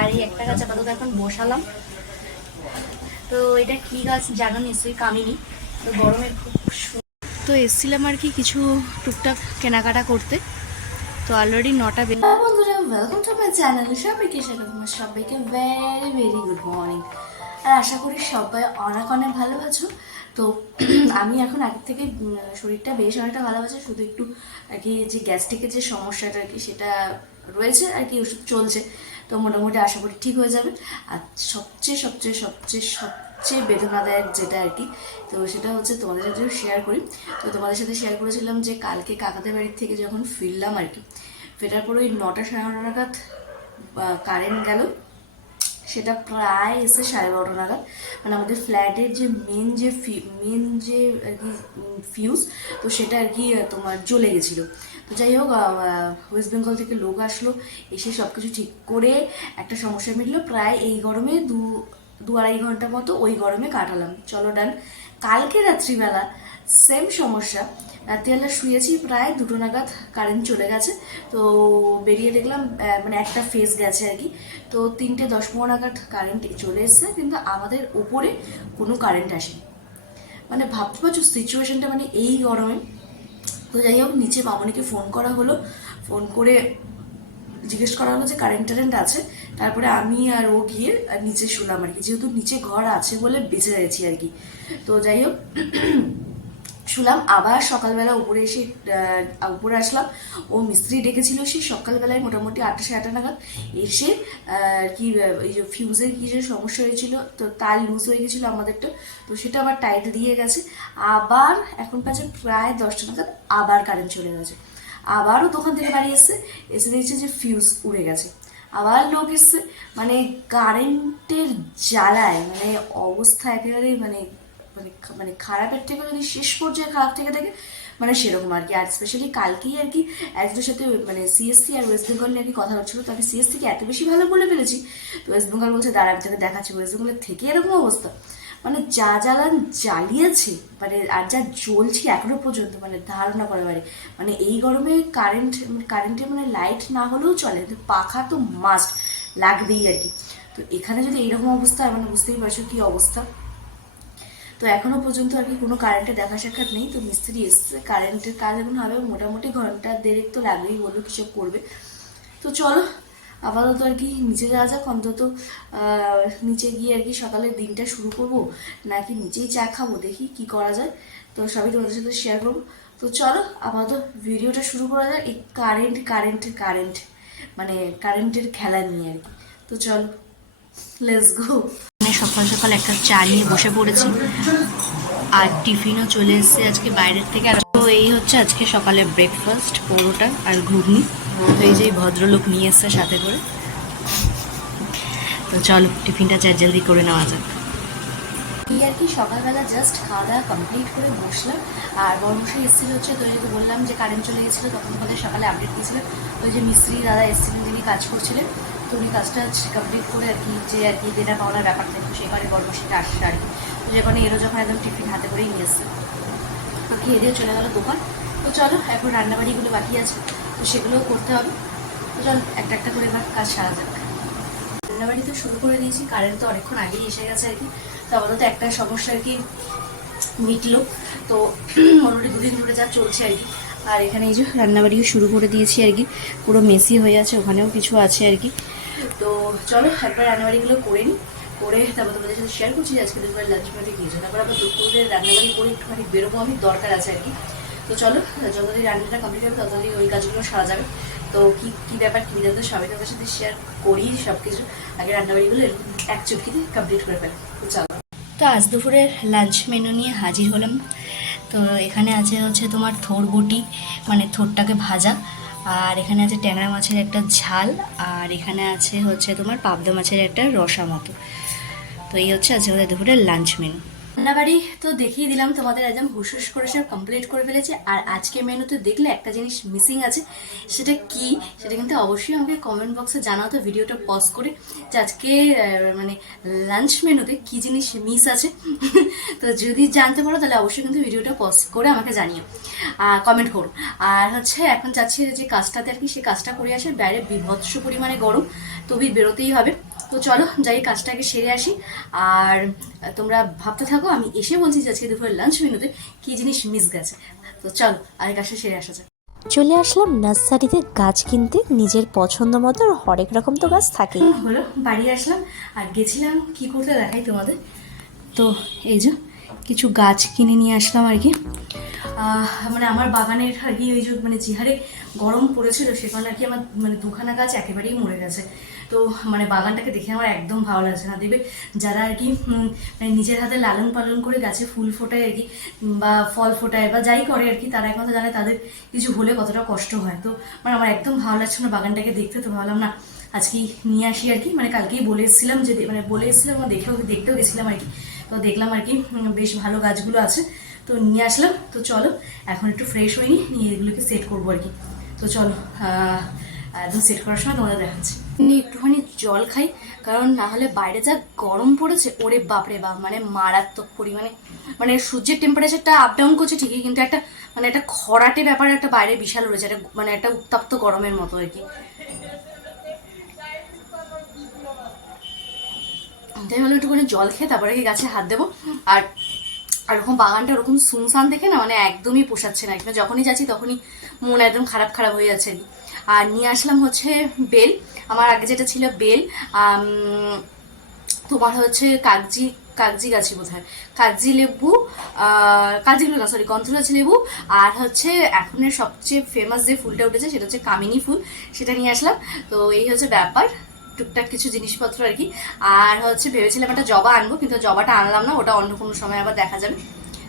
আর এই একটা গাছ আপাতত এখন বসালাম। তো এটা কি গাছ জানো নিশ্চয়ই কামিনি। তো গরমের খুব তো এসছিলাম আর কি কিছু টুকটাক কেনাকাটা করতে। তো অলরেডি নটা বেজে হ্যাঁ বন্ধুরা ওয়েলকাম টু মাই চ্যানেল সবাইকে তোমার সবাইকে ভেরি ভেরি গুড মর্নিং আর আশা করি সবাই অনেক অনেক ভালো আছো। তো আমি এখন আগের থেকে শরীরটা বেশ অনেকটা ভালো আছে, শুধু একটু আর কি যে গ্যাস্ট্রিকের যে সমস্যাটা আর কি সেটা রয়েছে আর কি, ওষুধ চলছে। তো মোটামুটি আশা করি ঠিক হয়ে যাবে। আর সবচেয়ে সবচেয়ে সবচেয়ে সবচেয়ে বেদনাদায়ক যেটা আর কি, তো সেটা হচ্ছে তোমাদের সাথে শেয়ার করি। তো তোমাদের সাথে শেয়ার করেছিলাম যে কালকে কাকাদের বাড়ির থেকে যখন ফিরলাম আর কি, ফেরার পর ওই নটা সাড়ে নটা নাগাদ কারেন্ট গেল। সেটা প্রায় এসে সাড়ে বারোটা নাগাদ। মানে আমাদের ফ্ল্যাটের যে মেন যে ফি মেন যে আর কি ফিউজ তো সেটা আর কি তোমার জ্বলে গেছিল। তো যাই হোক ওয়েস্ট বেঙ্গল থেকে লোক আসলো, এসে সব কিছু ঠিক করে একটা সমস্যা মিটলো। প্রায় এই গরমে দু দু আড়াই ঘণ্টা মতো ওই গরমে কাটালাম। চলো ডান। কালকে রাত্রিবেলা সেম সমস্যা। রাত্রিবেলা শুয়েছি প্রায় দুটো নাগাদ কারেন্ট চলে গেছে। তো বেরিয়ে দেখলাম মানে একটা ফেজ গেছে আর কি। তো তিনটে দশ পনেরো নাগাদ কারেন্ট চলে এসছে, কিন্তু আমাদের উপরে কোনো কারেন্ট আসেনি। মানে ভাবতে পারছ সিচুয়েশানটা মানে এই গরমে। তো যাই হোক, নিচে মামনিকে ফোন করা হলো। ফোন করে জিজ্ঞেস করা হলো যে কারেন্ট টারেন্ট আছে। তারপরে আমি আর ও গিয়ে নিচে শুলাম আর কি। যেহেতু নিচে ঘর আছে বলে বেঁচে গেছি আর কি। তো যাই হোক শুলাম, আবার সকালবেলা উপরে এসে উপরে আসলাম। ও মিস্ত্রি ডেকেছিল সেই সকালবেলায় মোটামুটি আটটা সাড়ে আটটা নাগাদ। এসে কি, এই যে ফিউজের কি যে সমস্যা হয়েছিল, তো তার লুজ হয়ে গেছিল আমাদেরটা। তো সেটা আবার টাইট দিয়ে গেছে। আবার এখন কাছে প্রায় দশটা নাগাদ, আবার কারেন্ট চলে গেছে। আবারও দোকান থেকে বাড়ি এসছে, এসে দেখছে যে ফিউজ উড়ে গেছে। আবার লোক এসছে মানে কারেন্টের জ্বালায় মানে অবস্থা একেবারে মানে মানে মানে খারাপের থেকে যদি শেষ পর্যায়ে খারাপ থেকে থাকে মানে সেরকম আর কি। আর স্পেশালি কালকেই আর কি একজনের সাথে মানে সিএসসি আর ওয়েস্ট বেঙ্গল নিয়ে আর কি কথা হচ্ছিল। তো আমি সিএসসিকে এত বেশি ভালো বলে ফেলেছি। তো ওয়েস্ট বেঙ্গল বলছে, দাঁড়া, আমি তোকে দেখাচ্ছি। ওয়েস্ট বেঙ্গলের থেকে এরকম অবস্থা। মানে যা জ্বালান জ্বালিয়েছে মানে আর যা জ্বলছে এখনও পর্যন্ত মানে ধারণা করে পারে মানে এই গরমে কারেন্ট কারেন্টে মানে লাইট না হলেও চলে, কিন্তু পাখা তো মাস্ট লাগবেই আর কি। তো এখানে যদি এইরকম অবস্থা মানে বুঝতেই পারছ কি অবস্থা। তো এখনও পর্যন্ত আর কি কোনো কারেন্টের দেখা সাক্ষাৎ নেই, তো মিস্ত্রি এসছে। কারেন্টের কাজ এখন হবে, মোটামুটি ঘণ্টা দেড়েক তো লাগবেই বলল কিছু করবে। তো চলো, আপাতত আর কি নিচে যাওয়া যাক, অন্তত নিচে গিয়ে আর কি সকালের দিনটা শুরু করব, নাকি নিচেই চা খাব, দেখি কি করা যায়। তো সবই তোমাদের সাথে শেয়ার করব। তো চলো, আপাতত ভিডিওটা শুরু করা যাক, এই কারেন্ট কারেন্ট কারেন্ট মানে কারেন্টের খেলা নিয়ে আর কি। তো চলো লেটস গো মানে সকাল সকাল একটা চা নিয়ে বসে পড়েছি। আর টিফিনও চলে এসেছে আজকে বাইরের থেকে। আর তো এই হচ্ছে আজকে সকালে ব্রেকফাস্ট পরোটা আর ঘুগনি। তো এই যে ভদ্রলোক নিয়ে এসছে সাথে করে। তো চলো, টিফিনটা চার জলদি করে নেওয়া যাক। এই আর কি সকালবেলা জাস্ট খাওয়া দাওয়া কমপ্লিট করে বসলাম। আর বর্মশাই এসেছিল হচ্ছে, তো যদি বললাম যে কারেন্ট চলে গেছিল, তখন তোমাদের সকালে আপডেট দিয়েছিলেন ওই যে মিস্ত্রি দাদা এসেছিলেন, যিনি কাজ করছিলেন। তো উনি কাজটা কমপ্লিট করে আর কি যে আর কি দেনা পাওনার ব্যাপারটা একটু সেখানে সেটা আসছে আর কি। তো যেখানে এরও যখন একদম টিফিন হাতে করেই নিয়ে এসছে। তো খেয়ে দিয়ে চলে গেলো দোকান। তো চলো, এখন রান্নাবাড়িগুলো বাকি আছে, তো সেগুলোও করতে হবে। তো চলো, একটা একটা করে এবার কাজ সারা যাক। রান্নাবাড়ি তো শুরু করে দিয়েছি কারেন্ট তো অনেকক্ষণ আগেই এসে গেছে আর কি। তো আপাতত একটা সমস্যা আর কি মিটলো। তো মোটামুটি দুদিন ধরে যা চলছে আর কি। আর এখানে এই যে রান্নাবাড়িও শুরু করে দিয়েছি আর কি। পুরো মেসি হয়ে আছে, ওখানেও কিছু আছে আর কি। তো চলো, একবার রান্নাবাড়িগুলো করে নিই করে তারপর তোমাদের সাথে শেয়ার করছি আজকে দুপুরে লাঞ্চ মেটে গিয়েছে তারপর আবার দুপুরের রান্নাবাড়ি করে একটুখানি বেরোবো আমি, দরকার আছে আর কি তো চলো, যতদিন রান্নাটা কমপ্লিট হবে ততদিন ওই কাজগুলো সারা যাবে। তো কি কি ব্যাপার, কি জানতো সবাই তোমাদের সাথে শেয়ার করি সব কিছু আগে রান্নাবাড়িগুলো এরকম এক চুটকিতে কমপ্লিট করে ফেলে। তো চলো। তো আজ দুপুরের লাঞ্চ মেনু নিয়ে হাজির হলাম। তো এখানে আছে হচ্ছে তোমার থোর বটি মানে থোরটাকে ভাজা। আর এখানে আছে ট্যাংরা মাছের একটা ঝাল, আর এখানে আছে হচ্ছে তোমার পাবদা মাছের একটা রসা মতো তো এই হচ্ছে আজকে আমাদের দুপুরের লাঞ্চ মেনু রান্নাবাড়ি তো দেখিয়ে দিলাম, তোমাদের একদম হুসহুস করে সব কমপ্লিট করে ফেলেছে। আর আজকে মেনুতে দেখলে একটা জিনিস মিসিং আছে, সেটা কি? সেটা কিন্তু অবশ্যই আমাকে কমেন্ট বক্সে জানাতো ভিডিওটা পজ করে। যে আজকে মানে লাঞ্চ মেনুতে কি জিনিস মিস আছে? তো যদি জানতে পারো, তাহলে অবশ্যই কিন্তু ভিডিওটা পজ করে আমাকে জানিও। কমেন্ট করো। আর হচ্ছে, এখন যাচ্ছি যে কাজটাতে আর কি সেই কাজটা করে আসে বাইরে বিভৎস পরিমাণে গরম তবে বেরোতেই হবে। তো চলো যাই কাজটাকে সেরে আসি। আর তোমরা ভাবতে থাকো আমি এসে বলছি যে আজকে দুপুরে লাঞ্চ মেনুতে কি জিনিস মিস গেছে। তো চলো আগে কাজটা সেরে আসা যাক। চলে আসলাম নার্সারিতে গাছ কিনতে। নিজের পছন্দ মতো আর হরেক রকম তো গাছ থাকেই। হলো বাড়ি আসলাম আর গেছিলাম কি করতে দেখাই তোমাদের। তো এই যে কিছু গাছ কিনে নিয়ে আসলাম আর কি। মানে আমার বাগানের আর কি ওই যে মানে যে হারে গরম পড়েছিল সে কারণে আর কি আমার মানে দুখানা গাছ একেবারেই মরে গেছে। তো মানে বাগানটাকে দেখে আমার একদম ভালো লাগছে না। দেবে যারা আর কি মানে নিজের হাতে লালন পালন করে গাছে ফুল ফোটায় আর কি বা ফল ফোটায় বা যাই করে আর কি, তারা একমাত্র জানে তাদের কিছু হলে কতটা কষ্ট হয়। তো মানে আমার একদম ভালো লাগছে না বাগানটাকে দেখতে, তো ভাবলাম না আজকে নিয়ে আসি আর কি। মানে কালকেই বলে এসেছিলাম যে মানে বলে এসেছিলাম, দেখেও দেখতেও গেছিলাম আর কি। তো দেখলাম আর কি বেশ ভালো গাছগুলো আছে। তো নিয়ে আসলাম। তো চলো, এখন একটু ফ্রেশ হয়নি নিয়ে এগুলোকে সেট করব আর কি। তো চলো একদম সেট করার সময় তোমাদের দেখাচ্ছি। একটুখানি জল খাই, কারণ না হলে বাইরে যা গরম পড়েছে, ওরে বাপরে বাপ মানে মারাত্মক পরিমাণে। মানে সূর্যের টেম্পারেচারটা আপ ডাউন করছে ঠিকই, কিন্তু একটা মানে একটা খরাটে ব্যাপার একটা বাইরে বিশাল রয়েছে, একটা মানে একটা উত্তপ্ত গরমের মতো আর কি। তাই হলো একটুখানি জল খেয়ে তারপরে গাছে হাত দেবো। আর আর ওরকম বাগানটা ওরকম সুনসান দেখে না মানে একদমই পোষাচ্ছে না। এখানে যখনই যাচ্ছি তখনই মন একদম খারাপ খারাপ হয়ে যাচ্ছে। আর নিয়ে আসলাম হচ্ছে বেল। আমার আগে যেটা ছিল বেল তোমার হচ্ছে কাগজি কাগজি গাছি বোধ হয় কাগজি লেবু কাগজি লেবু না সরি গন্ধরাজ লেবু আর হচ্ছে এখনের সবচেয়ে ফেমাস যে ফুলটা উঠেছে সেটা হচ্ছে কামিনী ফুল, সেটা নিয়ে আসলাম। তো এই হচ্ছে ব্যাপার। টুকটাক কিছু জিনিসপত্র আর কি। আর হচ্ছে ভেবেছিলাম একটা জবা আনব, কিন্তু জবাটা আনলাম না, ওটা অন্য কোনো সময় আবার দেখা যাবে।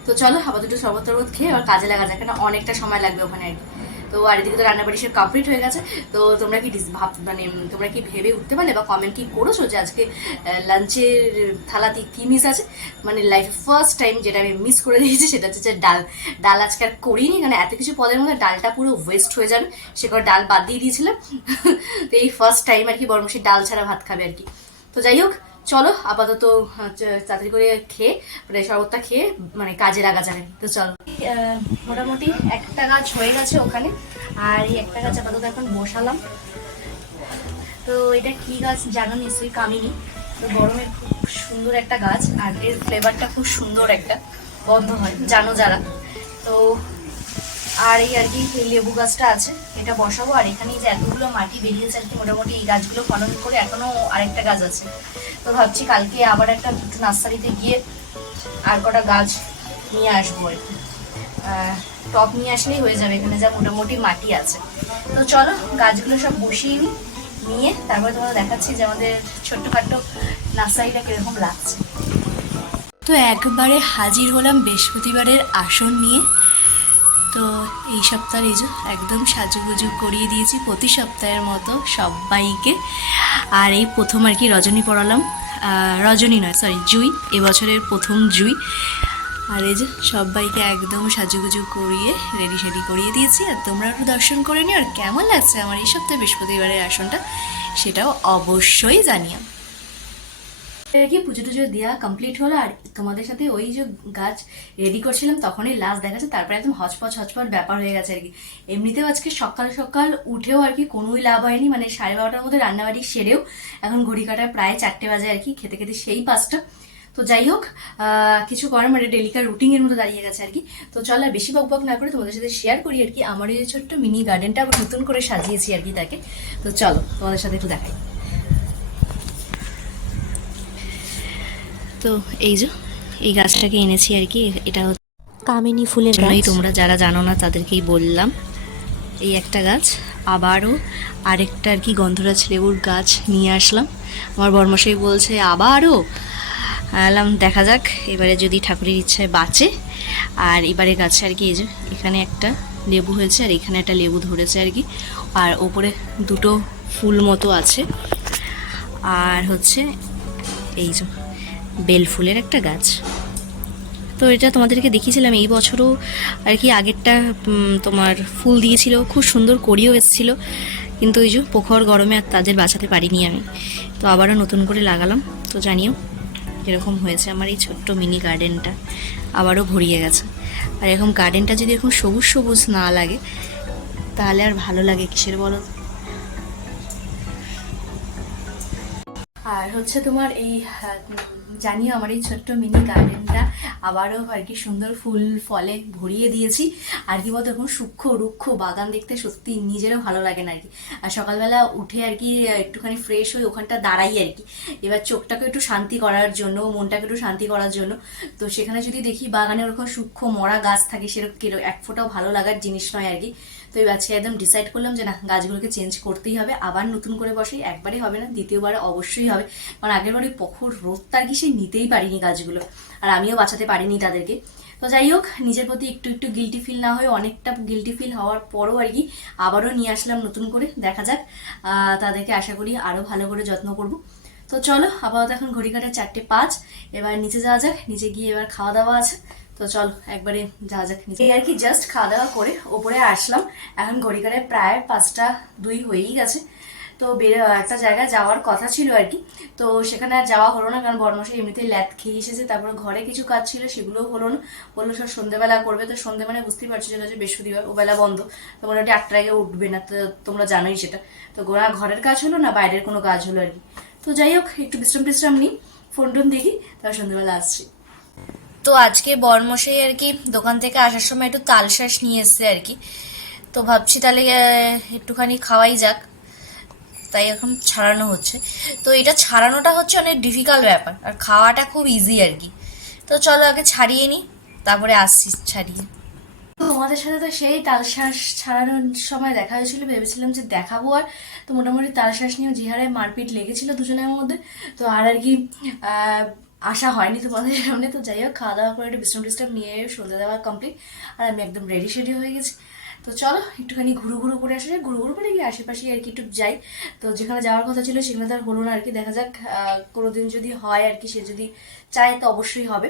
তো চলো হাবা দুটো শরবত টরবত খেয়ে আবার কাজে লাগা যায় কেন অনেকটা সময় লাগবে ওখানে আর কি। তো আর এদিকে তো রান্নাবাড়ি সব কমপ্লিট হয়ে গেছে। তো তোমরা কি ভাব মানে তোমরা কি ভেবে উঠতে পারলে বা কমেন্ট কি করেছ যে আজকে লাঞ্চের থালাতে কি মিস আছে? মানে লাইফে ফার্স্ট টাইম যেটা আমি মিস করে দিয়েছি সেটা হচ্ছে যে ডাল। ডাল আজকে আর করিনি, কারণ এত কিছু পদের মধ্যে ডালটা পুরো ওয়েস্ট হয়ে যাবে। সে করে ডাল বাদ দিয়ে দিয়েছিলাম। তো এই ফার্স্ট টাইম আর কি বরং সে ডাল ছাড়া ভাত খাবে আর কি। তো যাই হোক চলো, আপাতত হচ্ছে তাড়াতাড়ি করে খেয়ে মানে শরবতটা খেয়ে মানে কাজে লাগা যাবে তো চলো। মোটামুটি একটা গাছ হয়ে গেছে ওখানে, আর এই একটা গাছ আপাতত এখন বসালাম। তো এটা কি গাছ জানো নিশ্চয়ই কামিনি। তো গরমের খুব সুন্দর একটা গাছ, আর এর ফ্লেভারটা খুব সুন্দর একটা, গন্ধ হয়, জানো যারা। তো আর এই আর কি লেবু গাছটা আছে, এটা বসাবো। আর এখানে যে এতগুলো মাটি বেরিয়েছে আর কি মোটামুটি এই গাছগুলো খনন করে এখনও আরেকটা গাছ আছে। তো ভাবছি কালকে আবার একটা নার্সারিতে গিয়ে আর কটা গাছ নিয়ে আসব আর কি। টব নিয়ে আসলেই হয়ে যাবে, এখানে যা মোটামুটি মাটি আছে। তো চলো, গাছগুলো সব বসিয়ে নিই নিয়ে তারপরে তোমাদের দেখাচ্ছি যে আমাদের ছোট্টখাট্ট নার্সারিটা কীরকম লাগছে। তো একবারে হাজির হলাম বৃহস্পতিবারের আসন নিয়ে। তো এই সপ্তাহে এই একদম সাজুগুজু করিয়ে দিয়েছি প্রতি সপ্তাহের মতো সবাইকে। আর এই প্রথম আর কি রজনী পড়ালাম। রজনী নয় সরি জুই, এবছরের প্রথম জুই। আর এই যে সবাইকে একদম সাজুগুজু করিয়ে রেডি সেডি করিয়ে দিয়েছি। আর তোমরা একটু দর্শন করে নিও আর কেমন লাগছে আমার এই সপ্তাহে বৃহস্পতিবারের আসনটা, সেটাও অবশ্যই জানিও। কি পুজো টুজো দেওয়া কমপ্লিট হলো আর তোমাদের সাথে ওই যে গাছ রেডি করছিলাম, তখনই লাস্ট দেখাচ্ছে তারপরে একদম হচপচ হচপচ ব্যাপার হয়ে গেছে আর কি। এমনিতেও আজকে সকাল সকাল উঠেও আর কি কোনোই লাভ হয়নি মানে সাড়ে বারোটার মধ্যে রান্নাবাড়ি সেরেও এখন ঘড়ি কাটায় প্রায় চারটে বাজে আর কি, খেতে খেতে সেই পাঁচটা। তো যাই হোক কিছু করার মানে ডেলিকার রুটিনের মতো দাঁড়িয়ে গেছে আর কি। তো চল আর বেশি বক বক না করে তোমাদের সাথে শেয়ার করি আর কি, আমার এই ছোট্ট মিনি গার্ডেনটা আবার নতুন করে সাজিয়েছি আর কি তাকে। তো চলো তোমাদের সাথে একটু দেখাই। তো এই যে এই গাছটাকে এনেছি আর কি এটা হচ্ছে কামিনী ফুলের গাছ। তোমরা যারা জানো না তাদেরকেই বললাম। এই একটা গাছ আবারও আরেকটা আর কি গন্ধরাজ লেবুর গাছ নিয়ে আসলাম। আমার বর্মশাই বলছে আবারও? আলাম দেখা যাক এবারে যদি ঠাকুরের ইচ্ছায় বাঁচে। আর এবারে গাছে আর কি এই যে এখানে একটা লেবু হয়েছে আর এখানে একটা লেবু ধরেছে আর কি। আর ওপরে দুটো ফুল মতো আছে। আর হচ্ছে এই যে বেল ফুলের একটা গাছ। তো এটা তোমাদেরকে দেখিয়েছিলাম, এই বছরও আর কি আগেরটা তোমার ফুল দিয়েছিল, খুব সুন্দর করিও এসেছিল। কিন্তু ওই যে পোখর গরমে আর তাদের বাঁচাতে পারিনি আমি। তো আবারও নতুন করে লাগালাম, তো জানিও এরকম হয়েছে আমার এই ছোট্ট মিনি গার্ডেনটা। আবারও ভরিয়ে গেছে। আর এরকম গার্ডেনটা যদি এরকম সবুজ সবুজ না লাগে, তাহলে আর ভালো লাগে কিসের বলো? আর হচ্ছে তোমার এই জানিও আমার এই ছোট্ট মিনি গার্ডেনটা আবারও আর কি সুন্দর ফুল ফলে ভরিয়ে দিয়েছি। আর কি বলতো, এখন সূক্ষ্ম, রুক্ষ বাগান দেখতে সত্যি নিজেরও ভালো লাগে না আর কি। আর সকালবেলা উঠে আর কি একটুখানি ফ্রেশ হয়ে ওখানটা দাঁড়াই আর কি। এবার চোখটাকে একটু শান্তি করার জন্য, মনটাকে একটু শান্তি করার জন্য। তো সেখানে যদি দেখি বাগানে ওরকম সূক্ষ্ম মরা গাছ থাকে, সেরকম এক ফোঁটাও ভালো লাগার জিনিস নয় আর কি। তো এবার আজকে একদম ডিসাইড করলাম যে না, গাছগুলোকে চেঞ্জ করতেই হবে। আবার নতুন করে বসে, একবারই হবে না, দ্বিতীয়বার অবশ্যই হবে। কারণ আগের বারে প্রখর রোদটা আর কি সে নিতেই পারিনি গাছগুলো। আর আমিও বাঁচাতে পারিনি তাদেরকে। তো যাই হোক, নিজের প্রতি একটু একটু গিলটি ফিল না হয়ে অনেকটা গিলটি ফিল হওয়ার পরও আর কি আবারও নিয়ে আসলাম নতুন করে। দেখা যাক তাদেরকে আশা করি আরও ভালো করে যত্ন করব। তো চলো, আপাতত এখন ঘড়ি কাটা চারটে পাঁচ। এবার নিচে যাওয়া যাক, নিচে গিয়ে এবার খাওয়া দাওয়া আছে। তো চল, একবারে যাওয়া যাক নিচে। আর কি জাস্ট খাওয়া দাওয়া করে ওপরে আসলাম। এখন ঘড়ি কাটায় প্রায় পাঁচটা দুই হয়েই গেছে। তো একটা জায়গায় যাওয়ার কথা ছিল আর কি। তো সেখানে আর যাওয়া হলো না, কারণ বর্মশাই এমনিতেই ল্যাদ খেয়ে এসেছে, তারপরে ঘরে কিছু কাজ ছিল, সেগুলোও হলো না। বলল, সব সন্ধ্যেবেলা করবে। তো সন্ধ্যে মানে বুঝতেই পারছ যেটা বৃহস্পতিবার ও বেলা বন্ধ। তো মোটামুটি আটটার আগে উঠবে না, তো তোমরা জানোই সেটা। তো গোড়া ঘরের কাজ হলো না, বাইরের কোনো কাজ হলো আর কি। তো যাই হোক, একটু বিশ্রাম টিশ্রাম নিই, ফোন টোন দেখি, তারপর সন্ধ্যেবেলা আসছি। তো আজকে বরমশাই আর কি, দোকান থেকে আসার সময় একটু তালশাঁস নিয়ে এসছে আর কি। তো ভাবছি তাহলে একটুখানি খাওয়াই যাক। তাই এখন ছাড়ানো হচ্ছে। তো এটা ছাড়ানোটা হচ্ছে অনেক ডিফিকাল্ট ব্যাপার। আর খাওয়াটা খুব ইজি আর কি। তো চলো আগে ছাড়িয়ে নিই তারপরে আসছি ছাড়িয়ে। তোমাদের সাথে তো সেই তালশ্বাস ছাড়ানোর সময় দেখা হয়েছিল, ভেবেছিলাম যে দেখাবো আর। তো মোটামুটি তালশ্বাস নিয়েও জিহারে মারপিট লেগেছিল দুজনের মধ্যে। তো আর আর কি আসা হয়নি তোমাদের সামনে। তো যাই হোক, খাওয়া দাওয়া করে একটু বিশ্রাম টিশ্রাম নিয়ে সন্ধ্যে দেওয়া কমপ্লিট আর আমি একদম রেডি শেডি হয়ে গেছি। তো চলো, একটুখানি ঘুরু ঘুরু করে আসা ঘুরু ঘুরু করে গিয়ে আশেপাশে আর কি একটু যাই। তো যেখানে যাওয়ার কথা ছিল সেখানে তো আর হলো না আর কি, দেখা যাক কোনোদিন যদি হয় আর কি, সে যদি চায় তো অবশ্যই হবে।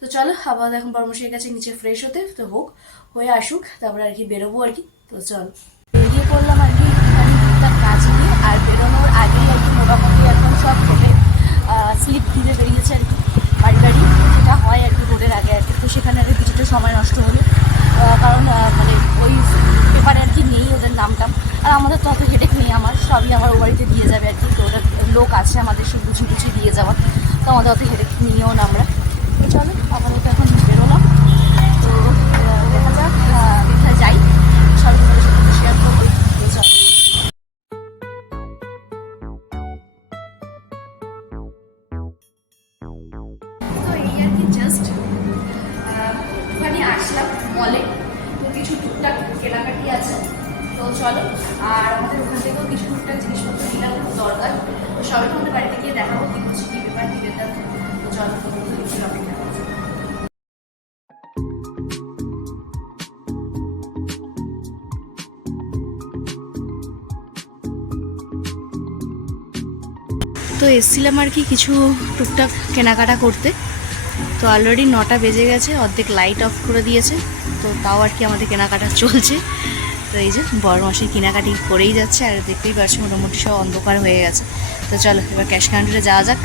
তো চলো আবার এখন পরামর্শের কাছে নিচে ফ্রেশ হতে তো হোক, হয়ে আসুক, তারপরে আর কি বেরোবো আর কি। তো চল বেরিয়ে পড়লাম আর কি একটুখানি টুকটাক কাজ নিয়ে আর বেরোনোর আগেই আর কি মোটামুটি এখন সব হোটে স্লিপ দিতে বেরিয়েছে আর কি বাড়ি বাড়ি সেটা হয় আর কি ভোটের আগে আর কি তো সেখানে আর কি কিছুটা সময় নষ্ট হলো আহ, কারণ আহ, মানে ওই পেপারে আর কি নেই ওদের নামটা আর আমাদের তো অত হেডেক নেই আমার সবই আমার ও বাড়িতে দিয়ে যাবে আর কি তো ওদের লোক আছে আমাদের সব গুছিয়ে গুছিয়ে দিয়ে যাওয়া তো আমাদের তো এসছিলাম আর কি কিছু টুকটাক কেনাকাটা করতে। তো অলরেডি নটা বেজে গেছে অর্ধেক লাইট অফ করে দিয়েছে। তো তাও আর কি আমাদের কেনাকাটা চলছে। তো এই যে বড় মাসে কেনাকাটি করেই যাচ্ছে আর দেখতেই পাচ্ছি মোটামুটি সব অন্ধকার হয়ে গেছে। তো চলো এবার ক্যাশ কাউন্টারে যাওয়া যাক।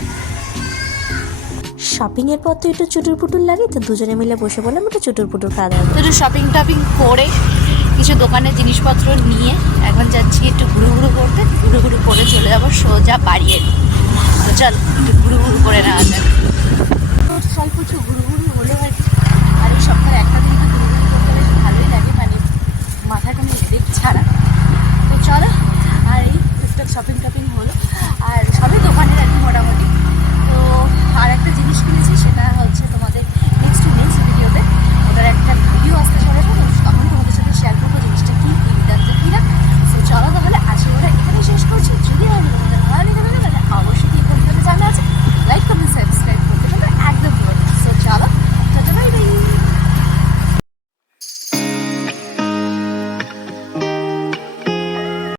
শপিংয়ের পর তো একটু চুটুর পুটুর লাগে তো দুজনে মিলে বসে বললাম একটু চুটুর পুটুর খাওয়া দাওয়া তো একটু শপিং টপিং করে কিছু দোকানের জিনিসপত্র নিয়ে এখন যাচ্ছি একটু ঘুরু ঘুরু করতে ঘুরু ঘুরু করে চলে যাব সোজা বাড়িয়ে। তো চল, একটু ঘুরু করে না যাক। স্বল্প একটু ঘুরু আর কি? আর এই সপ্তাহে একটা দিন ঘুরু করতে ভালোই লাগে মানে মাথা কোনো হেডেক ছাড়া। তো চলো, আর এই টুকটাক শপিং টপিং